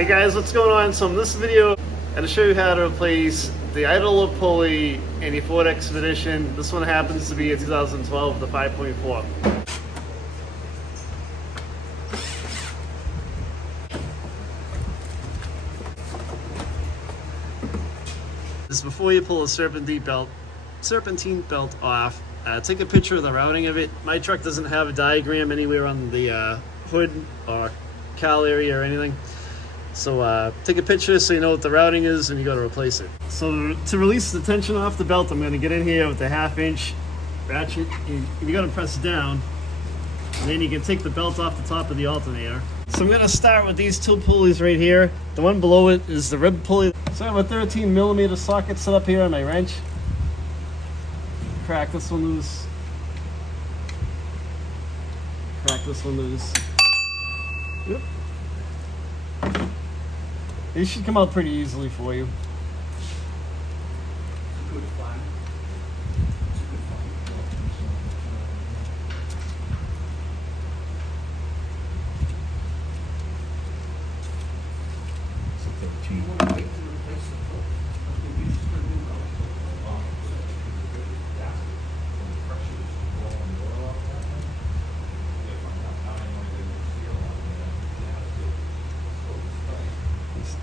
Hey guys, what's going on? So in this video, I'm going to show you how to replace the idle pulley in your Ford Expedition. This one happens to be a 2012, the 5.4. This is before you pull a serpentine belt off. Take a picture of the routing of it. My truck doesn't have a diagram anywhere on the hood or cowl area or anything. So take a picture so you know what the routing is and you got to replace it. So to release the tension off the belt, I'm going to get in here with the 1/2-inch ratchet. You got to press down, and then you can take the belt off the top of the alternator. So I'm going to start with these two pulleys right here. The one below it is the rib pulley. So I have a 13mm socket set up here on my wrench. Crack this one loose. Crack this one loose. Yep. These should come out pretty easily for you.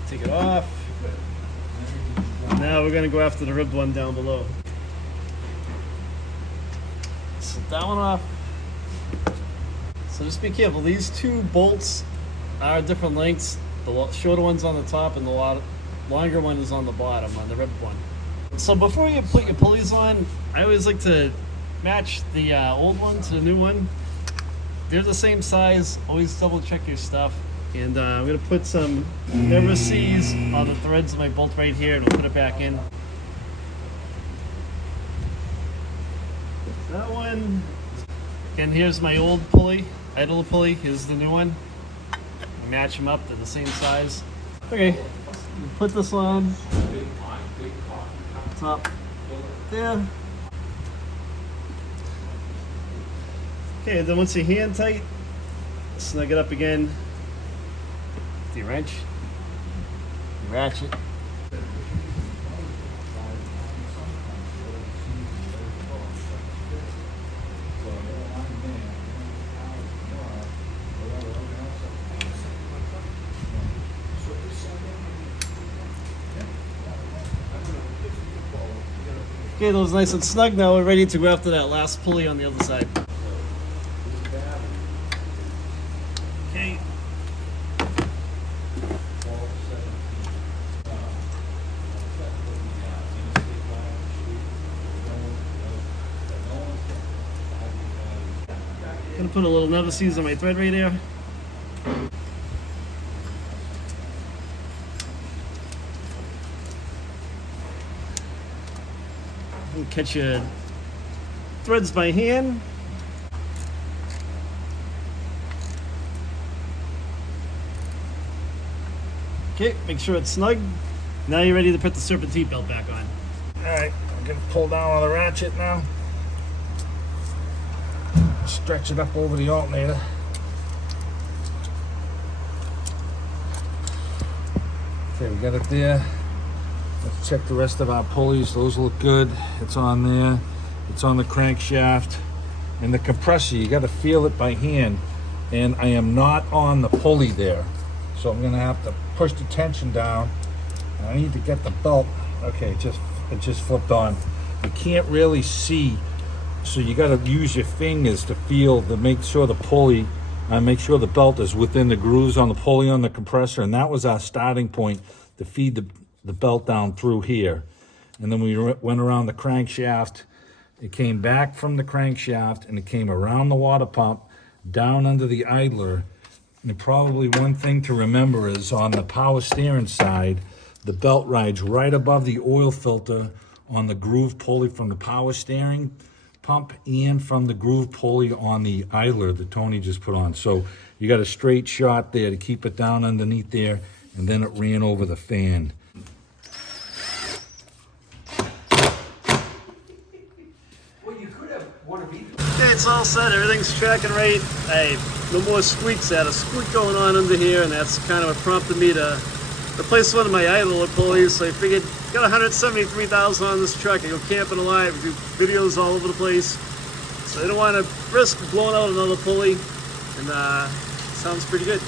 Take it off. Now we're going to go after the ribbed one down below. Slip that one off. So just be careful. These two bolts are different lengths. The shorter one's on the top and the longer one is on the bottom, on the ribbed one. So before you put your pulleys on, I always like to match the old one to the new one. They're the same size. Always double check your stuff. And I'm going to put some Never Sees on the threads of my bolt right here, and we'll put it back in. That one. And here's my old pulley, idle pulley. Here's the new one. Match them up, they're the same size. Okay, put this on. Top there. Okay, then once you're hand tight, snug it up again. Your wrench, your ratchet. Okay, those nice and snug. Now we're ready to go after that last pulley on the other side. Okay. Gonna put a little Never Sees on my thread right there. And catch your threads by hand. Okay, make sure it's snug. Now you're ready to put the serpentine belt back on. Alright, I'm gonna pull down on the ratchet now. Stretch it up over the alternator. Okay, we got it there. Let's check the rest of our pulleys. Those look good. It's on there. It's on the crankshaft. And the compressor, you got to feel it by hand. And I am not on the pulley there. So I'm going to have to push the tension down. And I need to get the belt. Okay, it just flipped on. You can't really see. So you got to use your fingers to feel, to make sure the pulley, make sure the belt is within the grooves on the pulley on the compressor. And that was our starting point to feed the belt down through here. And then we went around the crankshaft. It came back from the crankshaft and it came around the water pump, down under the idler. And probably one thing to remember is on the power steering side, the belt rides right above the oil filter on the groove pulley from the power steering pump and from the groove pulley on the idler that Tony just put on. So you got a straight shot there to keep it down underneath there, and then it ran over the fan. Okay, light's all set, everything's tracking right. Hey, no more squeaks. I had a squeak going on under here, and that's kind of what prompted me to replace one of my idler pulleys. So I figured, got 173,000 on this truck. I go camping a lot, we do videos all over the place. So I don't want to risk blowing out another pulley, and sounds pretty good.